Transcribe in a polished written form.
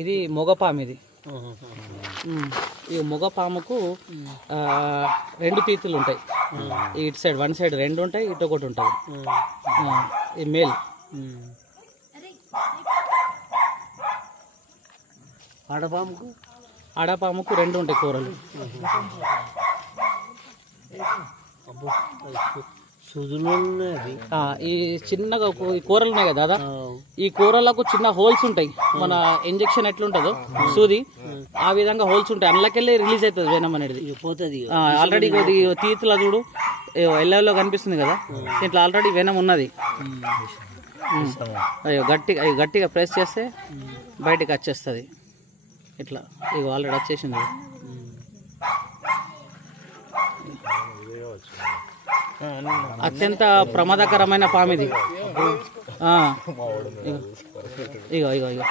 ఇది మొగపాము. ఇది ఈ మొగపాముకు 2 తీతులు ఉంటాయి. ఇటు సైడ్ 1 సైడ్ 2 ఉంటాయి, ఇటు ఒకటి ఉంటుంది. ఈ మేల్. ఆడపాముకు 2 ఉంటాయి కూరలు. ఈ చిన్నగా కూరలు ఉన్నాయి కదా దాదా, ఈ కూరలకు చిన్న హోల్స్ ఉంటాయి. మన ఇంజెక్షన్ ఎట్లుంటుందో సూది, ఆ విధంగా హోల్స్ ఉంటాయి. అందులోకెళ్ళి రిలీజ్ అవుతుంది వెనం అనేది. ఆల్రెడీ తీతుల చూడు ఎల్లో కనిపిస్తుంది కదా, దీంట్లో ఆల్రెడీ వెనం ఉన్నది. అయ్యో గట్టిగా ప్రెస్ చేస్తే బయటకు వచ్చేస్తుంది ఇట్లా. ఇగో ఆల్రెడీ వచ్చేసింది. అత్యంత ప్రమాదకరమైన పాము ఇది. ఇగో ఇగో ఇగో